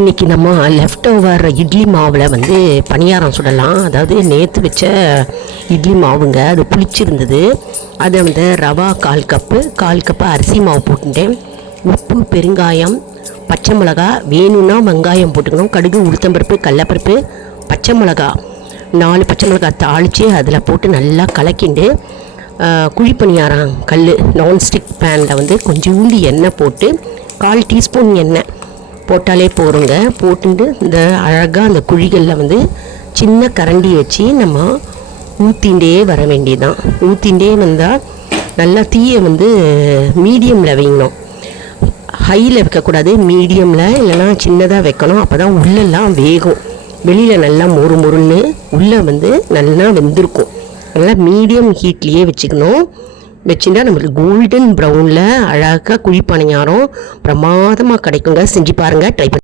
இன்றைக்கி நம்ம left over idli மாவில் வந்து பணியாரம் சுடலாம். அதாவது நேற்று வச்ச இட்லி மாவுங்க, அது புளிச்சிருந்தது. அதை வந்து ரவா கால் கப்பு அரிசி மாவு போட்டுட்டேன். உப்பு, பெருங்காயம், பச்சை மிளகா, வேணும்னா வெங்காயம் போட்டுக்கணும். கடுகு, உளுத்தம்பருப்பு, கடலப்பருப்பு, பச்சை மிளகா, 4 பச்சை மிளகா தாளித்து அதில் போட்டு நல்லா கலக்கிண்டு குழிப்பணியாரம் கல் நான்ஸ்டிக் பேனில் வந்து கொஞ்சோண்டு எண்ணெய் போட்டு 1/4 டீஸ்பூன் எண்ணெய் போட்டாலே போகிறோங்க. போட்டுட்டு இந்த அழகாக அந்த குழிகளில் வந்து சின்ன கரண்டி வச்சு நம்ம ஊற்றிண்டே வர வேண்டியதுதான். ஊற்றிண்டே வந்தால் நல்லா தீயை வந்து மீடியமில் வைக்கணும், ஹையில் வைக்கக்கூடாது. மீடியமில் இல்லைனா சின்னதாக வைக்கணும். அப்போ தான் உள்ளெல்லாம் வேகும். வெளியில் நல்லா மொறுன்னு உள்ளே வந்து நல்லா வெந்திருக்கும். நல்லா மீடியம் ஹீட்லேயே வச்சுக்கணும். வச்சுட்டா நம்மளுக்கு கோல்டன் ப்ரௌனில் அழகாக குழிப்பணியாரம் பிரமாதமாக கிடைக்குங்க. செஞ்சு பாருங்கள், ட்ரை பண்ணி.